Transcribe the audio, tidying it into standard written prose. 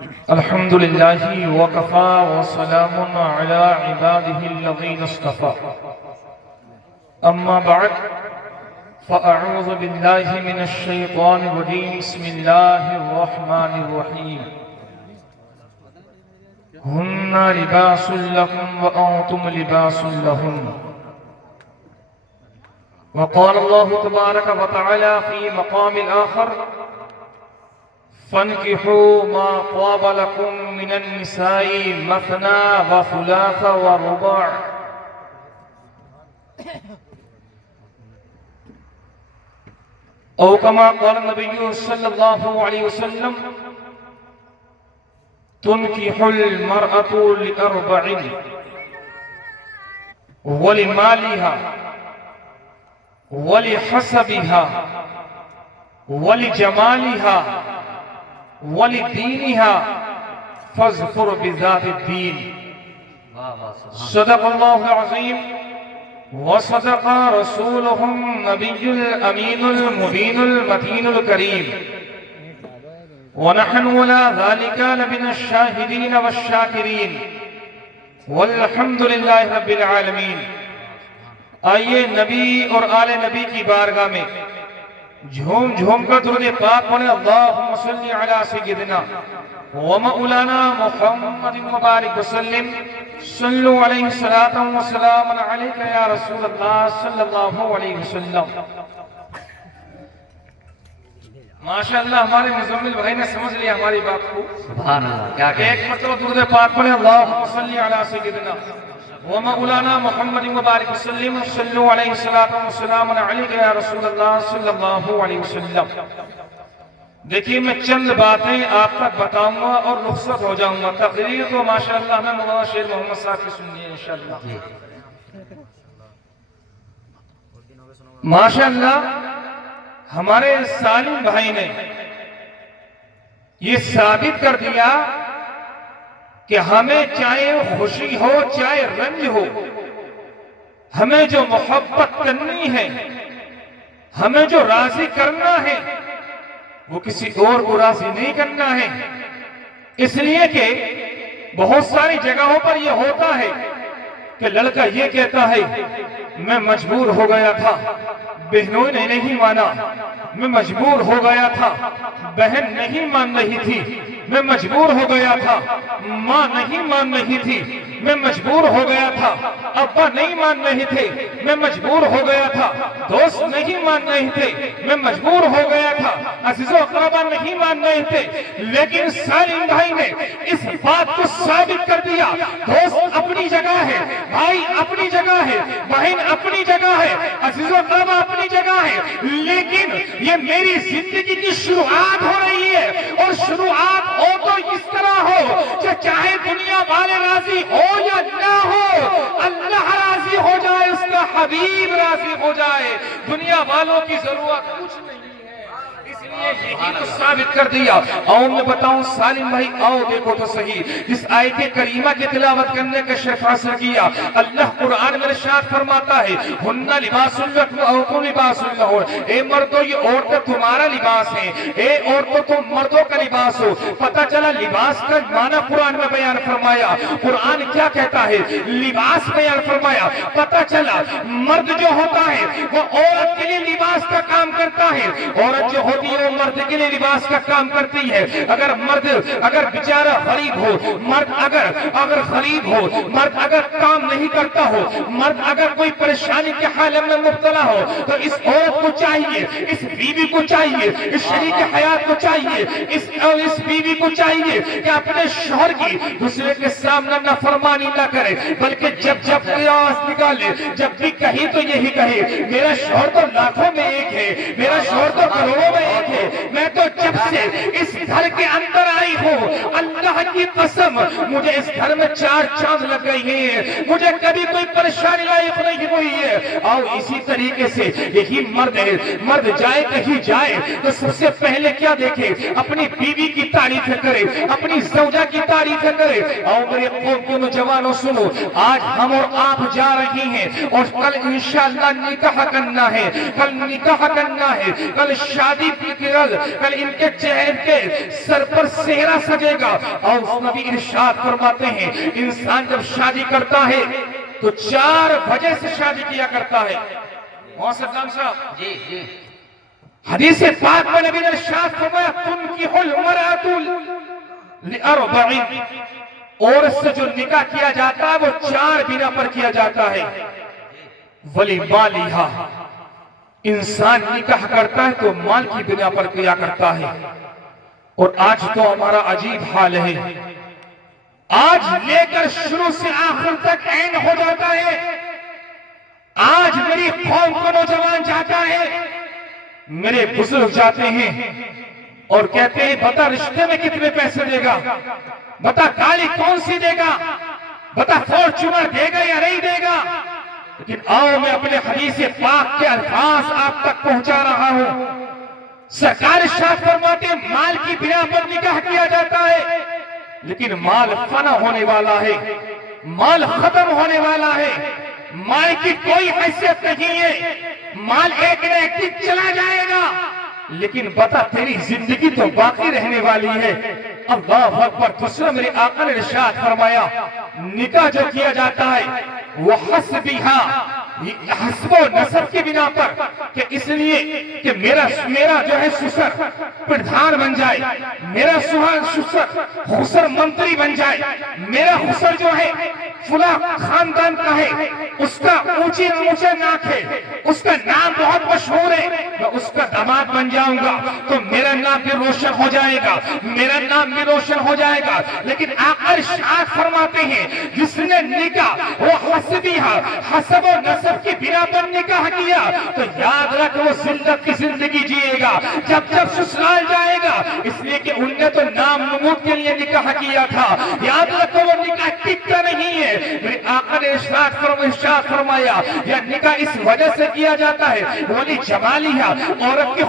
الحمد لله وكفى وسلام على عباده الذين اصطفى أما بعد فأعوذ بالله من الشيطان الرجيم بسم الله الرحمن الرحيم هن لباس لكم وأنتم لباس لهن وقال الله تبارك وتعالى في مقام آخر فانكحوا ما طاب لكم من النساء مثنى وثلاث ورباع أو كما قال النبي صلى الله عليه وسلم تنكح المرأة لأربع ولمالها ولحسبها ولجمالها ولدينها فاظفر بذات الدين صدق الله العظيم وصدق رسوله النبي الأمين المبين المتين الكريم ونحن على ذلك لمن الشاهدين والشاكرين والحمد لله رب العالمین۔ آئیے نبی اور آل نبی کی بارگاہ میں جھوم جھوم کر درود پاک پڑھیں۔ اللہم صلی علی سیدنا و مولانا محمد مبارک وسلم صلو علیہ الصلاۃ والسلام علیک یا رسول اللہ صلی اللہ علیہ وسلم۔ ماشاءاللہ ہمارے مزمل بھائی نے سمجھ لیا ہماری بات کو، سبحان اللہ، کیا کہیں ایک مرتبہ درود پاک پڑھیں۔ اللہم صلی علی سیدنا و مولانا محمد مبارک وسلم صلو علیہ الصلاۃ والسلام علیک یا رسول اللہ صلی اللہ علیہ وسلم۔ دیکھیے میں چند باتیں آپ تک بتاؤں گا اور رخصت ہو جاؤں گا۔ تقریر تو ماشاءاللہ ہمیں مولانا شیر محمد صاحب کی سننی ہے انشاءاللہ۔ ماشاءاللہ ہمارے سالم بھائی نے یہ ثابت کر دیا کہ ہمیں چاہے خوشی ہو چاہے رنج ہو، ہمیں جو محبت کرنی ہے، ہمیں جو راضی کرنا ہے، وہ کسی اور کو راضی نہیں کرنا ہے۔ اس لیے کہ بہت ساری جگہوں پر یہ ہوتا ہے کہ لڑکا یہ کہتا ہے میں مجبور ہو گیا تھا، بہنوں نے نہیں مانا، میں مجبور ہو گیا تھا، بہن نہیں مان رہی تھی، میں مجبور ہو گیا تھا، ماں نہیں مان رہی تھی، میں مجبور ہو گیا تھا، ابا نہیں مان رہے تھے، میں مجبور ہو گیا تھا، دوست نہیں مان رہے تھے، میں مجبور ہو گیا تھا، عزیز و اقربا نہیں مان رہے تھے۔ لیکن سالم بھائی نے اس بات کو ثابت کر دیا، دوست اپنی جگہ ہے، بھائی اپنی جگہ ہے، بہن اپنی جگہ ہے، عزیز و اقربا اپنی جگہ ہے، لیکن یہ میری زندگی کی شروعات ہو رہی ہے، اور شروعات ہو تو اس طرح ہو کہ چاہے دنیا والے راضی ہو یا نہ ہو، اللہ راضی ہو جائے، اس کا حبیب راضی ہو جائے، دنیا والوں کی ضرورت کچھ نہیں ہے۔ اس لیے یہی تو ثابت کر دیا۔ آؤ میں بتاؤں سالم بھائی، آؤ دیکھو تو صحیح، جس آیت کریمہ کی تلاوت کرنے کا شرف حاصل کیا، اللہ قرآن میں ارشاد فرماتا ہے ہن لباس لکم وانتم لباس لہن، اے مردوں یہ عورتیں تمہارا لباس ہیں، اے عورتوں تم مردوں کا لباس ہو۔ پتہ چلا لباس کا معنی قرآن میں بیان فرمایا، قرآن کیا کہتا ہے، لباس بیان فرمایا۔ پتہ چلا مرد جو ہوتا ہے وہ عورت کے لیے لباس کا کام کرتا ہے، عورت جو ہوتی ہے وہ مرد کے لیے لباس کا کام کرتی ہے۔ اگر مرد اگر بیچارہ غریب ہو، مرد اگر غریب ہو، مرد اگر کام نہیں کرتا ہو، مرد اگر کوئی پریشانی کے حال میں مبتلا ہو، تو اس عورت کو چاہیے، اس بیوی کو چاہیے، اس شریک حیات کو چاہیے، اس بیوی کو چاہیے کہ اپنے شوہر کی دوسرے کے سامنے نافرمانی نہ کرے، بلکہ جب آواز نکالے، جب بھی کہیں تو یہی کہے میرا شوہر تو لاکھوں میں ایک ہے، میرا شوہر تو کروڑوں میں ایک ہے، میں تو جب سے اس گھر کے اندر آئی ہوں اللہ اللہ کی قسم مجھے اس گھر میں 4 چاند لگ گئی ہیں، مجھے کبھی کوئی پریشانی لاحق نہیں ہوئی ہے۔ اور اسی طریقے سے یہی مرد جائے کہیں جائے تو سب سے پہلے کیا دیکھے؟ اپنی بیوی کی تعریفیں کرے، اپنی زوجہ کی تعریفیں کرے۔ اور میرے قوم کے نوجوانوں سنو، آج ہم اور آپ جا رہی ہیں اور کل انشاءاللہ نکاح کرنا ہے، کل نکاح کرنا ہے، کل شادی کی کل ان کے چہرے کے سر پر سہرا سجے گا۔ اور اس نبی ارشاد فرماتے ہیں انسان جب شادی کرتا ہے تو 4 وجہ سے شادی کیا کرتا ہے۔ محسن صاحب جی جی حدیث پاک میں نبی نے ارشاد فرمایا تنکح المرأۃ لأربع، عورت سے جو نکاح کیا جاتا ہے وہ 4 بنا پر کیا جاتا ہے۔ وَلِمَالِهَا، انسان نکاح کرتا ہے تو مال کی بنا پر کیا کرتا ہے۔ اور آج تو ہمارا عجیب حال ہے، آج لے کر شروع سے آخر تک عین ہو جاتا ہے۔ آج میری قوم کو نوجوان جاتا ہے، میرے بزرگ جاتے ہیں اور کہتے ہیں بتا رشتے میں کتنے پیسے دے گا، بتا گاڑی کون سی دے گا، بتا فارچونر دے گا یا نہیں دے گا۔ لیکن آؤ میں اپنے حدیث پاک کے الفاظ آپ تک پہنچا رہا ہوں۔ سرکار ارشاد فرماتے ہیں مال کی بنا پر نکاح کیا جاتا ہے، لیکن مال فنا ہونے والا ہے، مال ختم ہونے والا ہے، مال کی کوئی حیثیت نہیں ہے، مال ایک نہ ایک دن چلا جائے گا، لیکن بتا تیری زندگی تو باقی رہنے والی ہے۔ اللہ اکبر۔ دوسرا میرے آقا نے ارشاد فرمایا نکاح جو کیا جاتا ہے وہ حسب و نسب کی بنا پر، کہ اس لیے کہ میرا جو ہے سسر پردھان بن جائے، میرا سسر خسر منتری بن جائے، میرا خسر جو ہے فلاں خاندان کا ہے، اس کا اونچے ناک ہے، اس کا نام بہت مشہور ہے، میں اس کا داماد بن جاؤں گا تو میرا نام بھی روشن ہو جائے گا، میرا نام بھی روشن ہو جائے گا۔ لیکن آقا ارشاد فرماتے ہیں جس نے نکاح وہ حسب و نسب کی بنا پر نکاح کیا تو یاد رکھ وہ ذلت کی زندگی جیے گا جب سسرال جائے گا، اس لیے کہ ان نے تو نام نمود کے لیے نکاح کیا تھا۔ یاد رکھو وہ نکاح ٹکتا نہیں ہے۔ میرے آقا نے ارشاد فرمایا یہ نکاح اس وجہ سے کیا جاتا ہے ولی جمالیہ، عورت کی